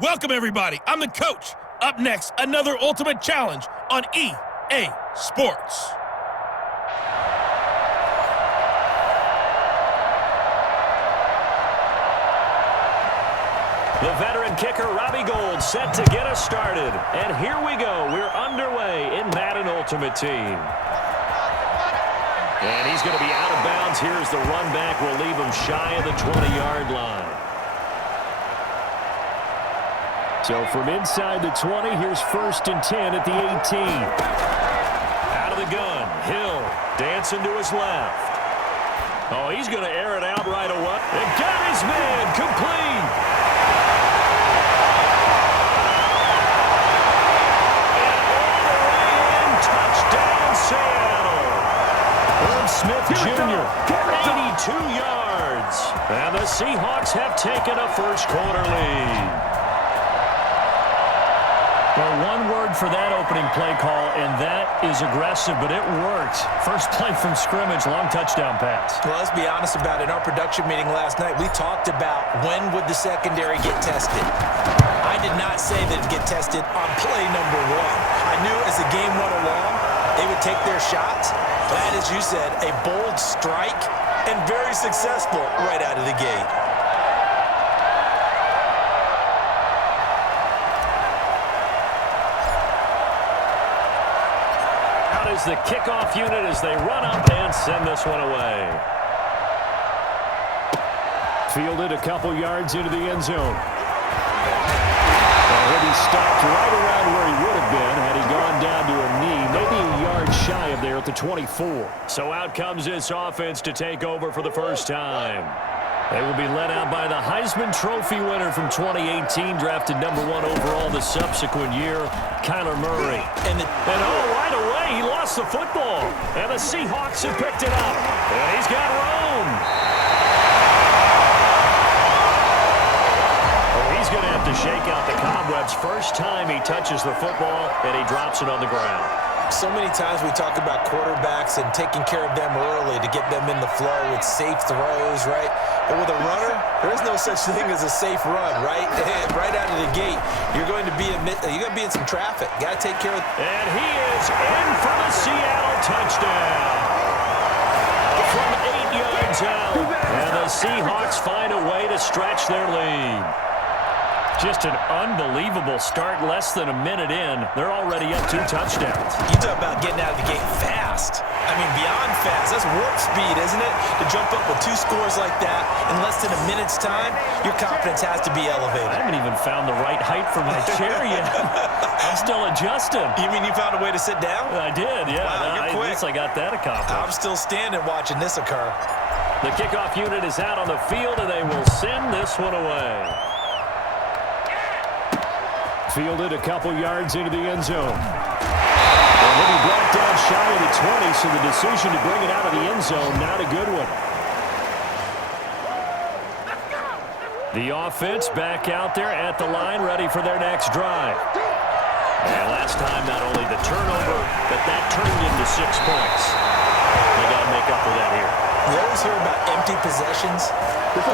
Welcome, everybody. I'm the coach. Up next, another ultimate challenge on EA Sports. The veteran kicker, Robbie Gould, set to get us started. And here we go. We're underway in Madden Ultimate Team. And he's going to be out of bounds. Here's the run back. We'll leave him shy of the 20-yard line. So from inside the 20, here's 1st and 10 at the 18. Out of the gun, Hill dancing to his left. Oh, he's going to air it out right away. And got his man complete. And all the way in, touchdown Seattle. Herb Smith Jr., 82 yards. And the Seahawks have taken a first-quarter lead. Well, one word for that opening play call, and that is aggressive, but it worked. First play from scrimmage, long touchdown pass. Well, let's be honest about it. In our production meeting last night, we talked about when would the secondary get tested. I did not say that it would get tested on play number 1. I knew as the game went along, they would take their shots. That, as you said, a bold strike and very successful right out of the gate. Is the kickoff unit as they run up and send this one away. Fielded a couple yards into the end zone. He'll be stopped right around where he would have been had he gone down to a knee, maybe a yard shy of there at the 24. So out comes this offense to take over for the first time. They will be led out by the Heisman Trophy winner from 2018, drafted number 1 overall the subsequent year, Kyler Murray. And right away, he lost the football. And the Seahawks have picked it up. And he's got Rome. Oh, he's going to have to shake out the cobwebs. First time he touches the football, and he drops it on the ground. So many times we talk about quarterbacks and taking care of them early to get them in the flow with safe throws, right? But with a runner, there is no such thing as a safe run, right? Right out of the gate, you're going to be in some traffic. Got to take care of. And he is in for the Seattle touchdown from 8 yards out. And the Seahawks find a way to stretch their lead. Just an unbelievable start. Less than a minute in, they're already up 2 touchdowns. You talk about getting out of the gate fast. I mean, beyond fast. That's warp speed, isn't it? To jump up with 2 scores like that in less than a minute's time, your confidence has to be elevated. I haven't even found the right height for my chair yet. I'm still adjusting. You mean you found a way to sit down? I did, yeah. Wow, you're quick. I got that accomplished. I'm still standing watching this occur. The kickoff unit is out on the field, and they will send this one away. Fielded a couple yards into the end zone. And he'll be brought down shy of the 20, so the decision to bring it out of the end zone, not a good one. The offense back out there at the line, ready for their next drive. And last time, not only the turnover, but that turned into 6 points. They got to make up for that here. You always hear about empty possessions.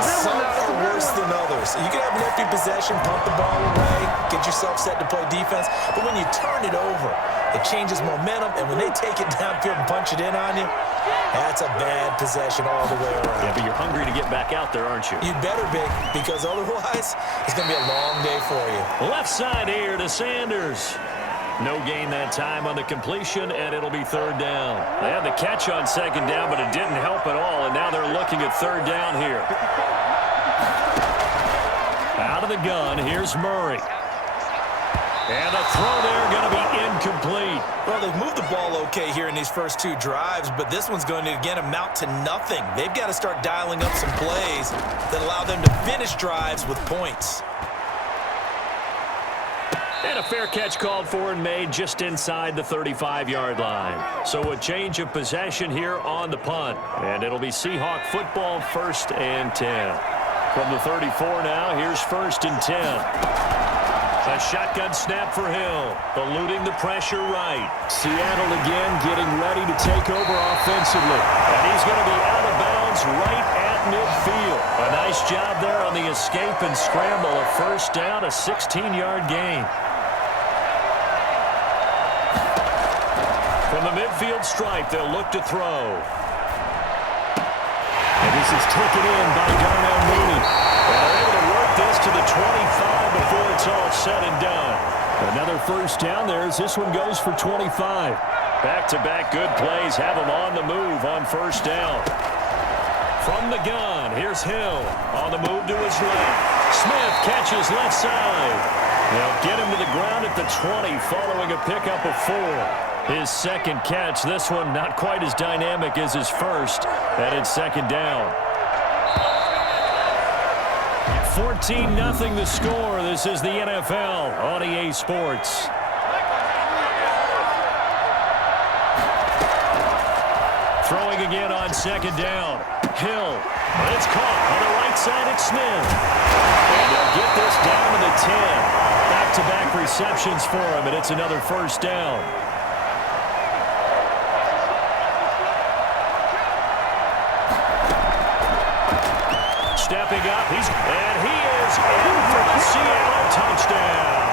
Some are worse than others. You can have an empty possession, pump the ball away, get yourself set to play defense. But when you turn it over, it changes momentum. And when they take it downfield and punch it in on you, that's a bad possession all the way around. Yeah, but you're hungry to get back out there, aren't you? You'd better be, because otherwise, it's going to be a long day for you. Left side here to Sanders. No gain that time on the completion, and it'll be 3rd down. They had the catch on 2nd down, but it didn't help at all, and now they're looking at 3rd down here. Out of the gun, here's Murray. And the throw there going to be incomplete. Well, they've moved the ball okay here in these first 2 drives, but this one's going to, again, amount to nothing. They've got to start dialing up some plays that allow them to finish drives with points. And a fair catch called for and made just inside the 35-yard line. So a change of possession here on the punt. And it'll be Seahawk football, 1st and 10. From the 34 now, here's 1st and 10. A shotgun snap for Hill, eluding the pressure right. Seattle again getting ready to take over offensively. And he's going to be out of bounds right at midfield. A nice job there on the escape and scramble. A first down, a 16-yard gain. From the midfield stripe, they'll look to throw. And this is taken in by Darnell Mooney. And they're able to work this to the 25 before it's all said and done. Another first down there as this one goes for 25. Back-to-back good plays have them on the move on first down. From the gun, here's Hill on the move to his left. Smith catches left side. They'll get him to the ground at the 20 following a pickup of 4. His second catch, this one not quite as dynamic as his first, and it's second down. 14-0 the score. This is the NFL on EA Sports. Throwing again on second down. Hill. It's caught on the right side. It's Smith. And they'll get this down to the 10. Back-to-back receptions for him, and it's another first down. Stepping up, he is in for the Seattle touchdown.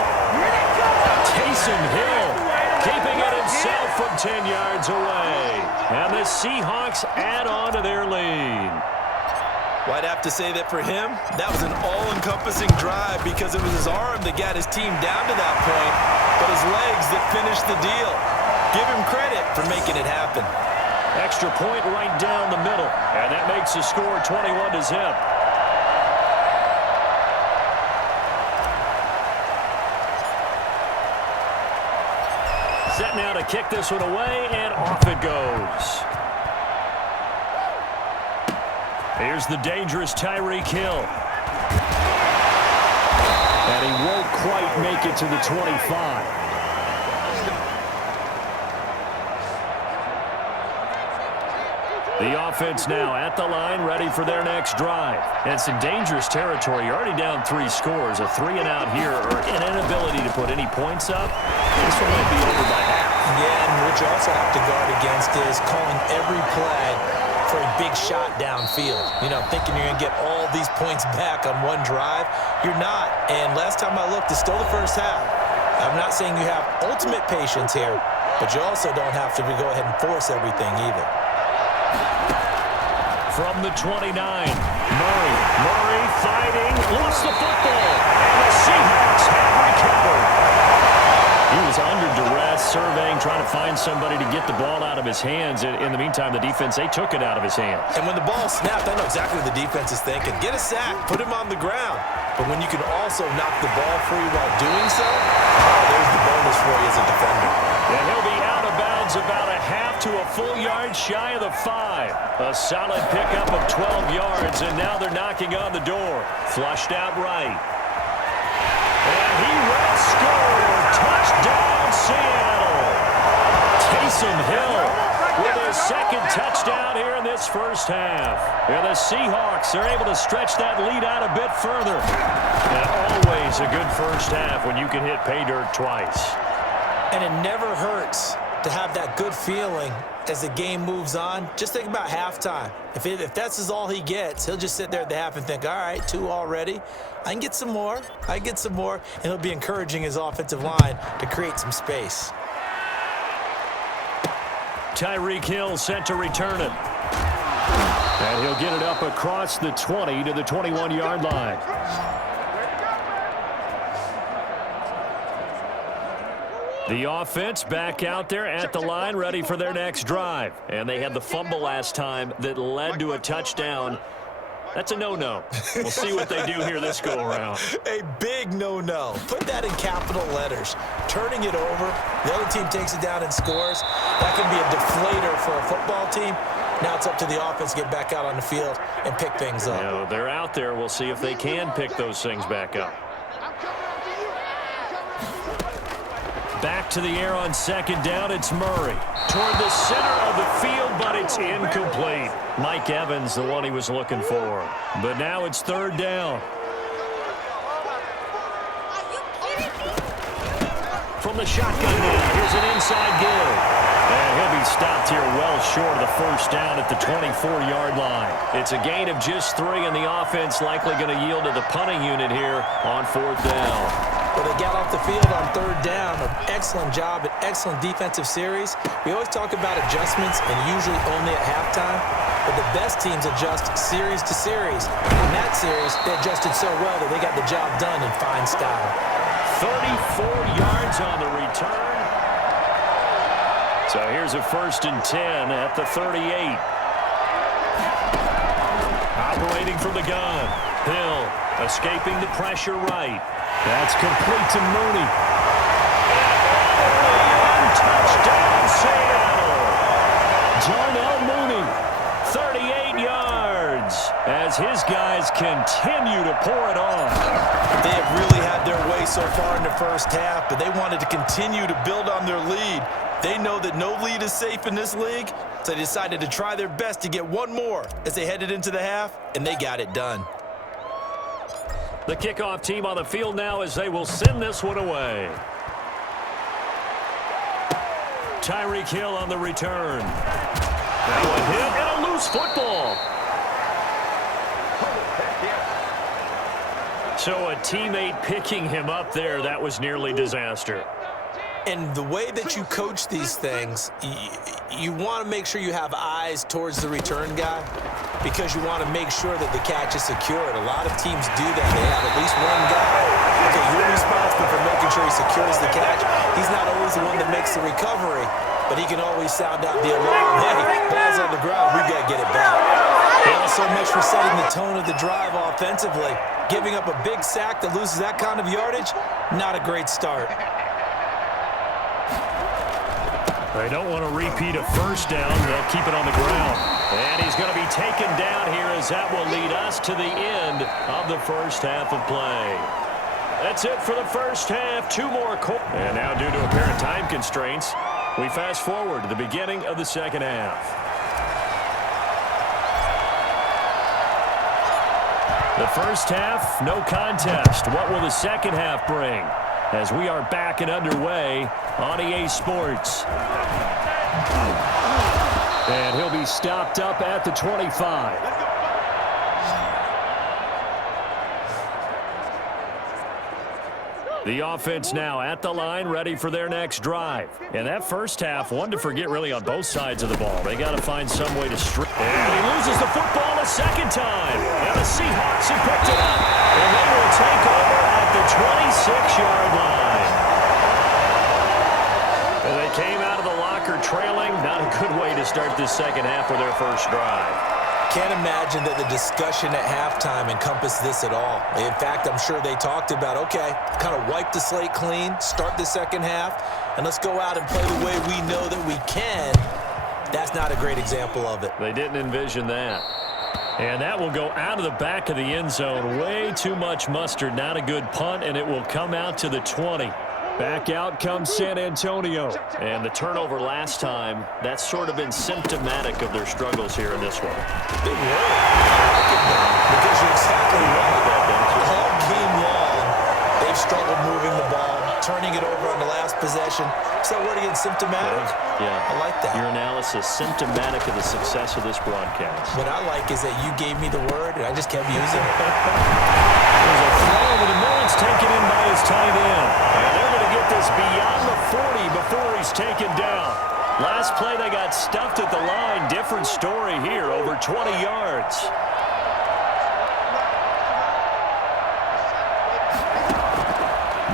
Taysom Hill keeping it himself from 10 yards away. And the Seahawks add on to their lead. Well, I'd have to say that for him, that was an all-encompassing drive because it was his arm that got his team down to that point, but his legs that finished the deal. Give him credit for making it happen. Extra point right down the middle, and that makes the score 21-0. Set now to kick this one away, and off it goes. Here's the dangerous Tyreek Hill. And he won't quite make it to the 25. The offense now at the line, ready for their next drive. And some dangerous territory. You're already down 3 scores. A 3-and-out here, or an inability to put any points up. This one might be over by half. Yeah, and what you also have to guard against is calling every play for a big shot downfield. You know, thinking you're going to get all these points back on one drive. You're not. And last time I looked, it's still the first half. I'm not saying you have ultimate patience here, but you also don't have to go ahead and force everything either. From the 29, Murray fighting, lost the football, and the Seahawks have recovered. He was under duress, surveying, trying to find somebody to get the ball out of his hands. In the meantime, the defense, they took it out of his hands. And when the ball snapped, I know exactly what the defense is thinking. Get a sack, put him on the ground. But when you can also knock the ball free while doing so, there's the bonus for you as a defender. And he'll be out of bounds about a half to a full yard shy of the 5. A solid pickup of 12 yards, and now they're knocking on the door. Flushed out right. And he will score. Touchdown, Seattle. Taysom Hill with his second touchdown here in this first half. And the Seahawks are able to stretch that lead out a bit further. And always a good first half when you can hit pay dirt twice. And it never hurts to have that good feeling as the game moves on. Just think about halftime. If that's all he gets, he'll just sit there at the half and think, all right, 2 already. I can get some more. And he'll be encouraging his offensive line to create some space. Tyreek Hill set to return it. And he'll get it up across the 20 to the 21-yard line. The offense back out there at the line, ready for their next drive. And they had the fumble last time that led to a touchdown. That's a no-no. We'll see what they do here this go-around. A big no-no. Put that in capital letters. Turning it over, the other team takes it down and scores. That can be a deflator for a football team. Now it's up to the offense to get back out on the field and pick things up. You know, they're out there. We'll see if they can pick those things back up. Back to the air on second down, it's Murray. Toward the center of the field, but it's incomplete. Mike Evans, the one he was looking for. But now it's third down. From the shotgun now, here's an inside give. And he'll be be stopped here well short of the first down at the 24-yard line. It's a gain of just 3, and the offense likely going to yield to the punting unit here on 4th down. Well, they got off the field on 3rd down. An excellent job, an excellent defensive series. We always talk about adjustments, and usually only at halftime. But the best teams adjust series to series. In that series, they adjusted so well that they got the job done in fine style. 34 yards on the return. So here's a 1st and 10 at the 38. Operating from the gun. Hill escaping the pressure right. That's complete to Mooney. And touchdown Seattle. Darnell Mooney, 38 yards as his guys continue to pour it on. They have really had their way so far in the first half, but they wanted to continue to build on their lead. They know that no lead is safe in this league, so they decided to try their best to get one more as they headed into the half, and they got it done. The kickoff team on the field now as they will send this one away. Tyreek Hill on the return. That one hit and a loose football. So a teammate picking him up there, that was nearly disaster. And the way that you coach these things, you want to make sure you have eyes towards the return guy because you want to make sure that the catch is secured. A lot of teams do that. They have at least one guy. Okay, you're responsible for making sure he secures the catch. He's not always the one that makes the recovery, but he can always sound out the alarm. Hey, ball's on the ground. We've got to get it back. Well, so much for setting the tone of the drive offensively. Giving up a big sack that loses that kind of yardage, not a great start. They don't want to repeat a first down. They'll keep it on the ground. And he's going to be taken down here as that will lead us to the end of the first half of play. That's it for the first half. 2 more. And now due to apparent time constraints, we fast forward to the beginning of the second half. The first half, no contest. What will the second half bring? As we are back and underway on EA Sports. And he'll be stopped up at the 25. The offense now at the line, ready for their next drive. And that first half, one to forget really on both sides of the ball. They got to find some way to strip. And he loses the football a second time. And the Seahawks have picked it up. And they will take over at the 26-yard line. And they came out of the locker trailing. Not a good way to start this second half for their first drive. Can't imagine that the discussion at halftime encompassed this at all. In fact, I'm sure they talked about, okay, kind of wipe the slate clean, start the second half, and let's go out and play the way we know that we can. That's not a great example of it. They didn't envision that. And that will go out of the back of the end zone. Way too much mustard. Not a good punt, and it will come out to the 20. Back out comes San Antonio. And the turnover last time, that's sort of been symptomatic of their struggles here in this one. Big word. Because you're exactly right. All game long, they've struggled moving the ball, turning it over on the last possession. So word again, symptomatic? Yeah. I like that. Your analysis, symptomatic of the success of this broadcast. What I like is that you gave me the word, and I just kept using it. There's a throw, but the Million's taken in by his tight end. And they're going to get this beyond the 40 before he's taken down. Last play, they got stuffed at the line. Different story here, over 20 yards.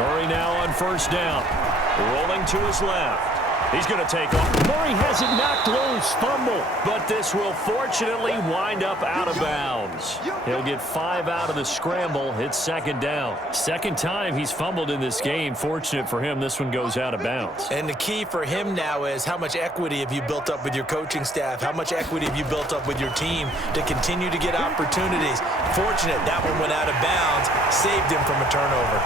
Murray now on first down. Rolling to his left. He's going to take off. Murray has it knocked loose. Fumble. But this will fortunately wind up out of bounds. He'll get 5 out of the scramble. It's second down. Second time he's fumbled in this game. Fortunate for him, this one goes out of bounds. And the key for him now is how much equity have you built up with your coaching staff? How much equity have you built up with your team to continue to get opportunities? Fortunate that one went out of bounds. Saved him from a turnover.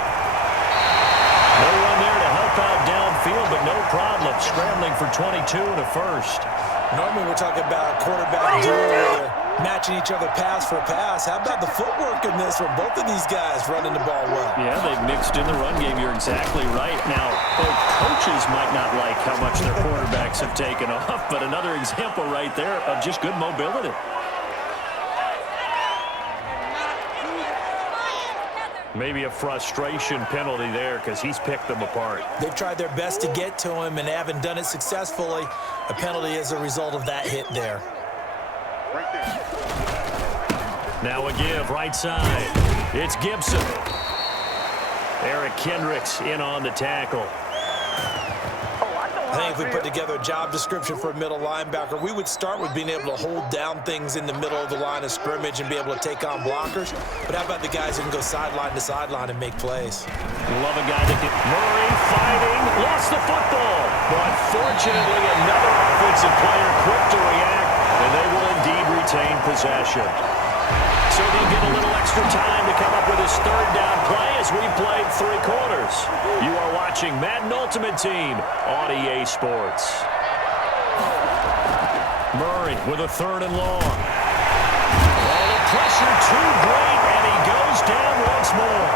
No one there to help out downfield, but no problem. Scrambling for 22 and a first. Normally we're talking about quarterback duel matching each other pass for pass. How about the footwork in this one? Both of these guys running the ball well. Yeah, they've mixed in the run game. You're exactly right. Now, both coaches might not like how much their quarterbacks have taken off, but another example right there of just good mobility. Maybe a frustration penalty there because he's picked them apart. They've tried their best to get to him and haven't done it successfully. A penalty as a result of that hit there. Now a give, right side. It's Gibson. Eric Kendricks in on the tackle. I think if we put together a job description for a middle linebacker, we would start with being able to hold down things in the middle of the line of scrimmage and be able to take on blockers. But how about the guys who can go sideline to sideline and make plays? Love a guy that can... Murray fighting, lost the football. But fortunately, another offensive player quick to react, and they will indeed retain possession. So they'll get a little extra time to come up with his third down play as we've played 3 quarters. You are watching Madden Ultimate Team on EA Sports. Murray with a 3rd and long. Oh, the pressure too great, and he goes down once more.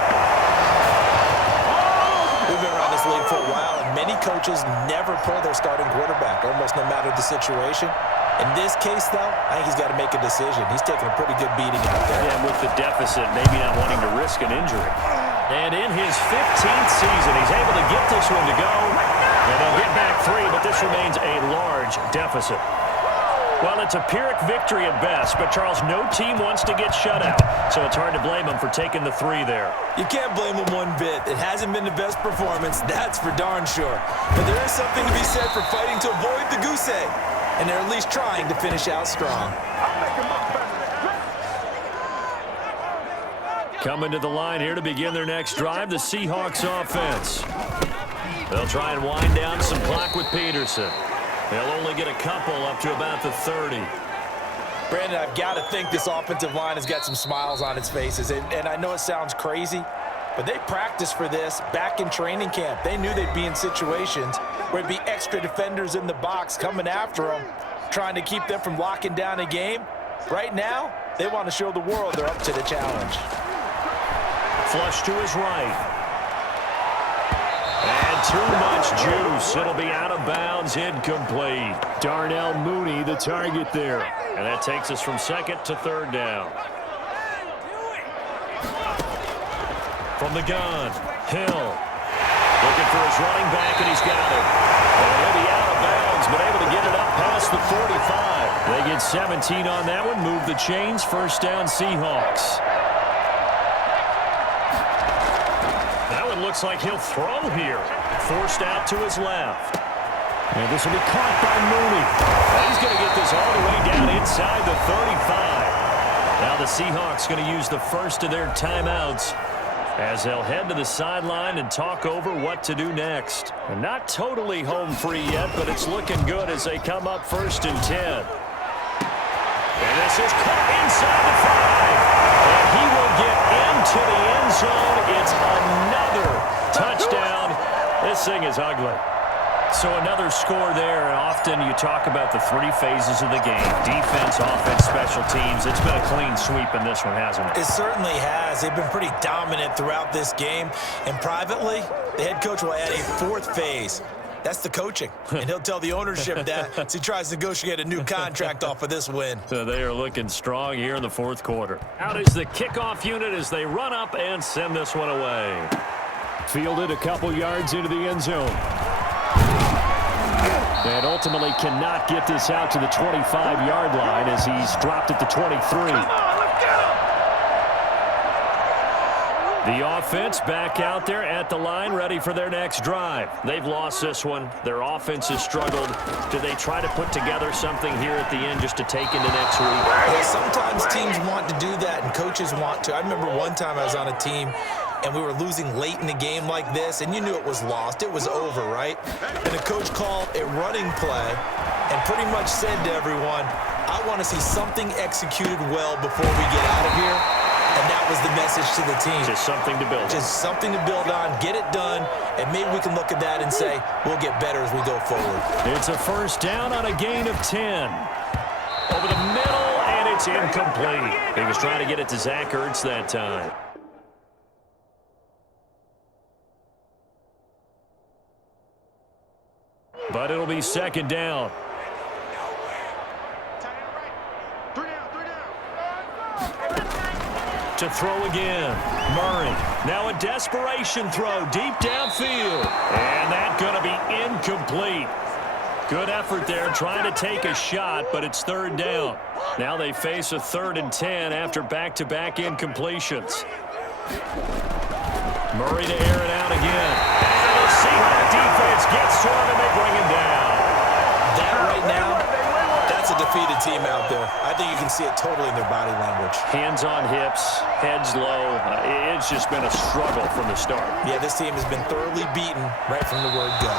We've been around this league for a while, and many coaches never pull their starting quarterback, almost no matter the situation. In this case, though, I think he's got to make a decision. He's taking a pretty good beating out there. Yeah, with the deficit, maybe not wanting to risk an injury. And in his 15th season, he's able to get this one to go. And they'll get back 3, but this remains a large deficit. Well, it's a Pyrrhic victory at best, but, Charles, no team wants to get shut out. So it's hard to blame him for taking the 3 there. You can't blame him one bit. It hasn't been the best performance, that's for darn sure. But there is something to be said for fighting to avoid the goose egg. And they're at least trying to finish out strong. Coming to the line here to begin their next drive, the Seahawks offense. They'll try and wind down some clock with Peterson. They'll only get a couple up to about the 30. Brandon, I've got to think this offensive line has got some smiles on its faces. And I know it sounds crazy, but they practiced for this back in training camp. They knew they'd be in situations where it'd be extra defenders in the box coming after them, trying to keep them from locking down a game. Right now, they want to show the world they're up to the challenge. Flush to his right. And too much juice. It'll be out of bounds, incomplete. Darnell Mooney, the target there. And that takes us from 2nd to 3rd down. From the gun, Hill. Looking for his running back, and he's got it. And he'll be out of bounds, but able to get it up past the 45. They get 17 on that one, move the chains, 1st down Seahawks. That one looks like he'll throw here. Forced out to his left. And this will be caught by Mooney. And he's going to get this all the way down inside the 35. Now the Seahawks going to use the first of their timeouts as they'll head to the sideline and talk over what to do next. And not totally home free yet, but it's looking good as they come up 1st and 10. And this is caught inside the 5. And he will get into the end zone. It's another touchdown. This thing is ugly. So another score there, and often you talk about the 3 phases of the game. Defense, offense, special teams. It's been a clean sweep in this one, hasn't it? It certainly has. They've been pretty dominant throughout this game. And privately, the head coach will add a 4th phase. That's the coaching. And he'll tell the ownership that as he tries to negotiate a new contract off of this win. So they are looking strong here in the 4th quarter. Out is the kickoff unit as they run up and send this one away. Fielded a couple yards into the end zone. And ultimately cannot get this out to the 25-yard line as he's dropped at the 23. The offense back out there at the line, ready for their next drive. They've lost this one. Their offense has struggled. Do they try to put together something here at the end just to take into next week? Well, sometimes teams want to do that, and coaches want to. I remember one time I was on a team, and we were losing late in the game like this, and you knew it was lost. It was over, right? And the coach called a running play and pretty much said to everyone, I want to see something executed well before we get out of here. And that was the message to the team. Just something to build on. Just something to build on, get it done, and maybe we can look at that and say, we'll get better as we go forward. It's a 1st down on a gain of 10. Over the middle, and it's incomplete. He was trying to get it to Zach Ertz that time. But it'll be second down. To throw again. Murray. Now a desperation throw deep downfield. And that's going to be incomplete. Good effort there trying to take a shot, but it's third down. Now they face a 3rd and 10 after back-to-back incompletions. Murray to air it out again. And the Seahawks defense gets to him and they bring him down. That right now, that's a defeated team out there. I think you can see it totally in their body language. Hands on hips, heads low. It's just been a struggle from the start. Yeah, this team has been thoroughly beaten right from the word go.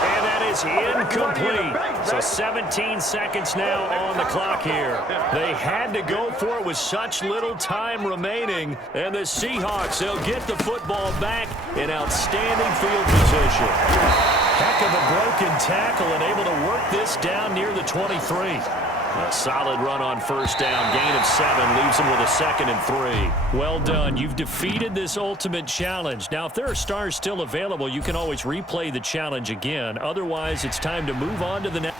And that is incomplete. So 17 seconds now on the clock here. They had to go for it with such little time remaining. And the Seahawks, they'll get the football back in outstanding field position. Heck of a broken tackle and able to work this down near the 23. A solid run on first down. Gain of 7 leaves them with a 2nd and 3. Well done. You've defeated this ultimate challenge. Now, if there are stars still available, you can always replay the challenge again. Otherwise, it's time to move on to the next.